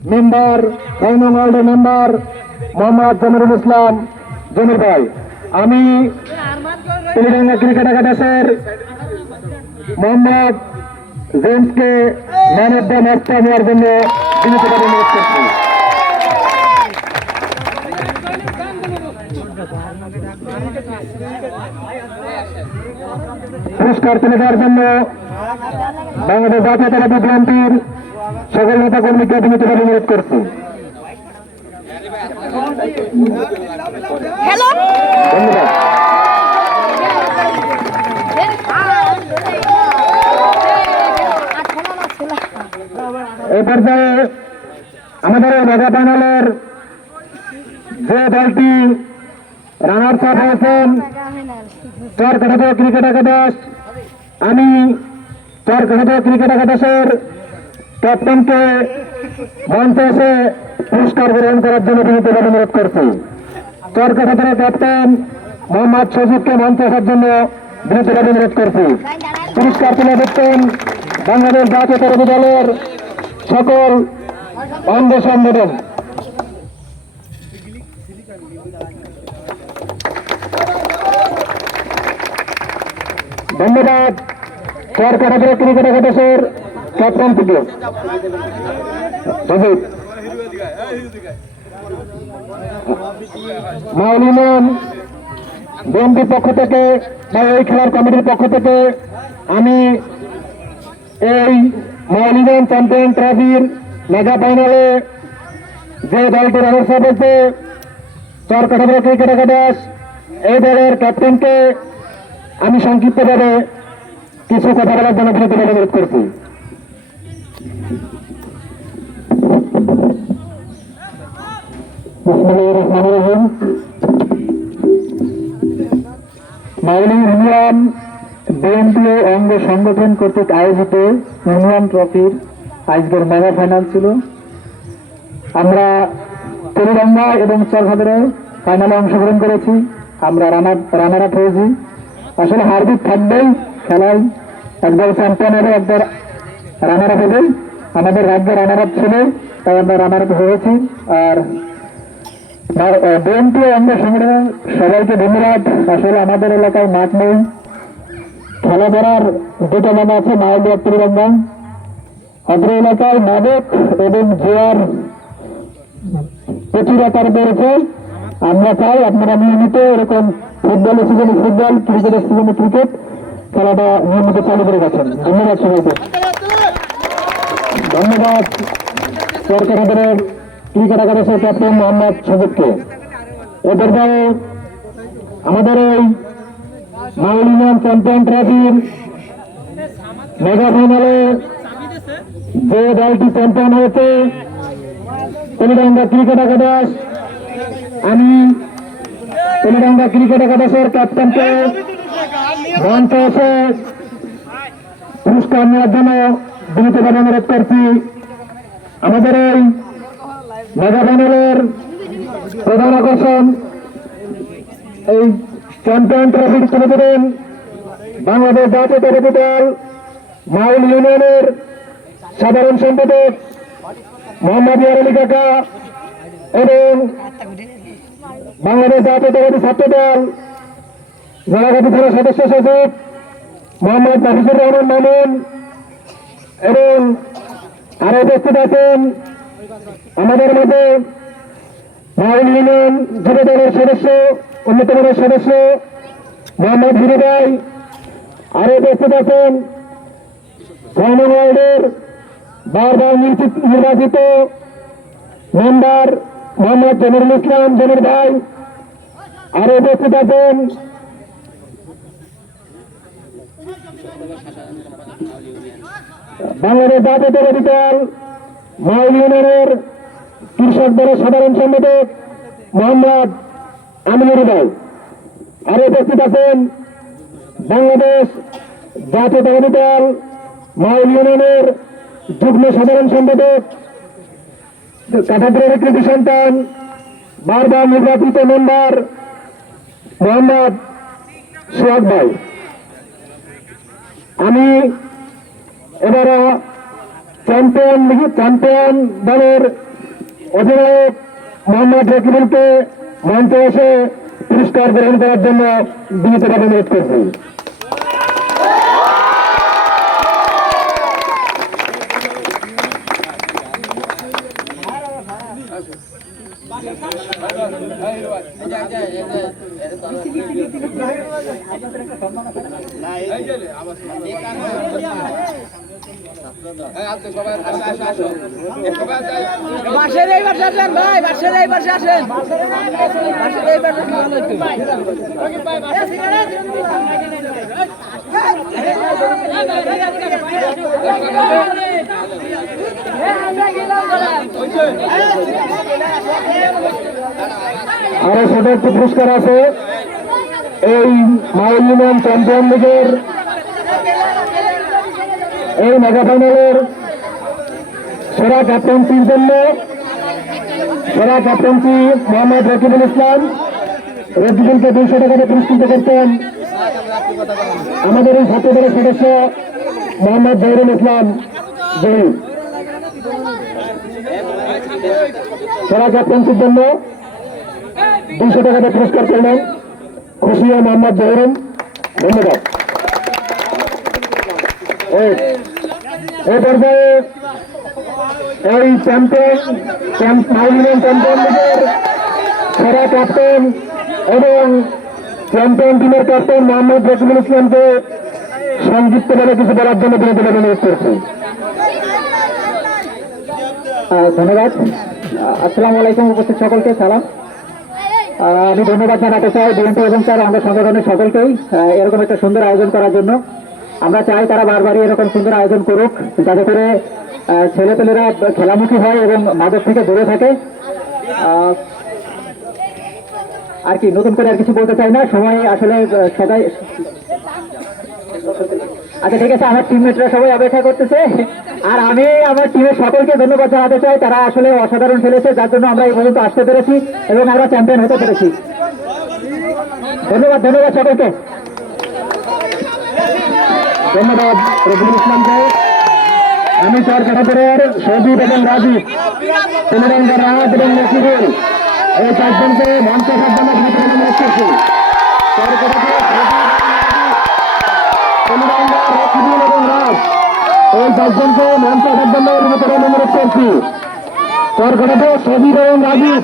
Member 6 নং ওয়ার্ডের member Mohammad Jamirul ইসলাম জমির ভাই। আমি তেলেঙ্গানা ক্রিকেট একাদশের মোহাম্মদ জেমসকে ম্যান অফ দ্য ম্যাচটা নেওয়ার জন্য বিনীতভাবে অনুরোধ করছি। পুরস্কার তুলে দেওয়ার জন্য বাংলাদেশ জাতীয়তাবাদী বিএনপির সকল নেতা কর্মীকে বিনীতভাবে অনুরোধ করছি। ধন্যবাদ। এই পর্যায়ে আমাদের মেগা প্যানেলের যে দলটি রানার্স আপ হয়েছেন চরকাঠাতো ক্রিকেট একাদশ, আমি চরকাঠাতো ক্রিকেট একাদশের ক্যাপ্টেনকে মঞ্চে এসে পুরস্কার গ্রহণ করার জন্য বিনীতভাবে অনুরোধ করছি। চরকাঠাতোর ক্যাপ্টেন মোহাম্মদ শফিককে মঞ্চে আসার জন্য বিনীতভাবে অনুরোধ করছি। পুরস্কার তুলে দিচ্ছেন বাংলাদেশ জাতীয়তাবাদী দলের সকল অঙ্গ সংগঠন। ধন্যবাদ চরকাঠাতো ক্রিকেট একাদশের ক্যাপ্টেন থেকে মাউলিমান বিএনপির পক্ষ থেকে বা এই খেলার কমিটির পক্ষ থেকে আমি এই মাউলিমান চ্যাম্পিয়ন ট্রফির মেগা ফাইনালে যে দলটি রানার্স আপ হয়েছে চরকাঠাতো ক্রিকেট একাদশ, এই দলের ক্যাপ্টেনকে আমি সংক্ষিপ্তভাবে কিছু কথা বলার জন্য বিনীতভাবে অনুরোধ করছি। মাউলি ইউনিয়ন বিএনপি অঙ্গ সংগঠন কর্তৃক আয়োজিত ইউনিয়ন ট্রফির আজকের মেগা ফাইনাল ছিল। আমরা তেলেঙ্গানা এবং চরকাঠাতো ফাইনালে অংশগ্রহণ করেছি। আমরা রানার আপ হয়েছি। আসলে হারজিত থাকবেই, খেলায় একদল চ্যাম্পিয়ন হবে, একদল রানার আপ হবে। আমাদের রাজ্যে রানার আপ ছিল, তাই আমরা রানার আপ হয়েছি। আর বিএনপি অঙ্গ সংগঠন সবাইকে ধন্যবাদ। আসলে আমাদের এলাকায় মাঠ নেই, খেলাধুলার দুটো নাম আছে, মাইল আর তেলেঙ্গানা। অত্র এলাকায় মাদক এবং জোয়ার প্রচুর আকার বেড়েছে। আমরা চাই আপনারা নিয়মিত এরকম ফুটবলের সিজনে ফুটবল, ক্রিকেটের সিজনে ক্রিকেট খেলাটা নিয়মিত চালু করে গেছেন। ধন্যবাদ সবাইকে। ধন্যবাদ চরকাঠাতোর ক্রিকেট একাদশের ক্যাপ্টেন মোহাম্মদ শফিককে। এ পর্যায়ে আমাদের এই মাউলিমান চ্যাম্পিয়ন ট্রফির মেগা ফাইনালে যে দলটি চ্যাম্পিয়ন হয়েছে তেলেঙ্গানা ক্রিকেট একাদশ, আমি তেলেঙ্গানা ক্রিকেট একাদশের ক্যাপ্টেনকে মঞ্চে এসে পুরস্কার নেওয়ার জন্য বিনীতভাবে অনুরোধ করছি। আমাদের এই মেগা ফাইনালের প্রধান আকর্ষণ এই চ্যাম্পিয়ন ট্রফি তুলে দেবেন বাংলাদেশ জাতীয়তাবাদী দল মাউল ইউনিয়নের সাধারণ সম্পাদক মোহাম্মদ আলী কাকা এবং বাংলাদেশ জাতীয়তাবাদী ছাত্র দল জেলাঘাটি থানা সদস্য সচিব মোহাম্মদ মাফিজুর রহমান মামুন এবং আরো উপস্থিত আছেন আমাদের মাঝে মাউল ইউনিয়ন যুব দলের সদস্য, অন্যতম সদস্য মোহাম্মদ হিরু ভাই। আরো উপস্থিত আছেন 6 নং ওয়ার্ডের বারবার নির্বাচিত মেম্বার মোহাম্মদ জমিরুল ইসলাম জমির ভাই। আরো উপস্থিত আছেন বাংলাদেশ জাতীয়তাবাদী দল মাউল ইউনিয়নের কৃষক দলের সাধারণ সম্পাদক মোহাম্মদ আমিনুর ভাই। আরো উপস্থিত আছেন বাংলাদেশ জাতীয়তাবাদী দল মাউল ইউনিয়নের যুগ্ম সাধারণ সম্পাদক কাঠাপুরের কৃতি সন্তান বারবার নির্বাচিত মেম্বার মোহাম্মদ সোহাগ ভাই। আমি এবারে চ্যাম্পিয়ন দলের অধিনায়ক মোহাম্মদ রকিবুলকে মঞ্চে এসে পুরস্কার গ্রহণ করার জন্য বিনীতভাবে অনুরোধ করছি। আরো ছোট একটি পুরস্কার আছে এই মাই ইউনিয়ন চ্যাম্পিয়ন লিগের এই মেগা ফাইনালের সেরা ক্যাপ্টেন্সির জন্য সেরা ক্যাপ্টেন্সি মোহাম্মদ রকিবুল ইসলাম। রকিবুলকে 200 টাকা দিয়ে পুরস্কৃত করতেন আমাদের এই ছাত্রদলের সদস্য মোহাম্মদ জহিরুল ইসলাম জহির। সেরা ক্যাপ্টেন্সির জন্য 200 টাকা দিয়ে পুরস্কার করলেন খুশি মোহাম্মদ জহিরুল। ধন্যবাদ। এই পর্যায়ে এই চ্যাম্পিয়ন লিগের সেরা ক্যাপ্টেন এবং চ্যাম্পিয়ন টিমের ক্যাপ্টেন মোহাম্মদ রকিবুল ইসলামকে সংক্ষিপ্তভাবে কিছু বলার জন্য বিনীতভাবে অনুরোধ করছি। ধন্যবাদ। আসসালামু আলাইকুম, উপস্থিত সকলকে সালাম। আমি ধন্যবাদ জানাতে চাই বিএনপি এবং তার অঙ্গ সংগঠনের সকলকেই এরকম একটা সুন্দর আয়োজন করার জন্য। আমরা চাই তারা বারবারই এরকম সুন্দর আয়োজন করুক, যাতে করে ছেলেপেলেরা খেলামুখী হয় এবং মাদক থেকে দূরে থাকে। আর কি নতুন করে আর কিছু বলতে চাই না, সময় আসলে সবাই। আচ্ছা ঠিক আছে, আমার টিমমেটরা সবাই অপেক্ষা করতেছে। আর আমি আমার টিমের সকলকে ধন্যবাদ জানাতে চাই, তারা আসলে অসাধারণ খেলেছে, যার জন্য আমরা এই পর্যন্ত আসতে পেরেছি এবং আমরা চ্যাম্পিয়ন হতে পেরেছি। ধন্যবাদ সকলকে। ধন্যবাদ রকিবুল ইসলামকে। আমি চরকাটাপুরের সজীব এবং রাজীব, তেলেঙ্গা রাহাত এবং নসিরুল, এই 4 জনকে মঞ্চ আসার জন্য অনুরোধ করছি। রকিবুল এবং রাজ, এই 4 জনকে মঞ্চ আসার জন্য অনুরোধ করছি। চরকাটাপুর সজীব এবং রাজীব।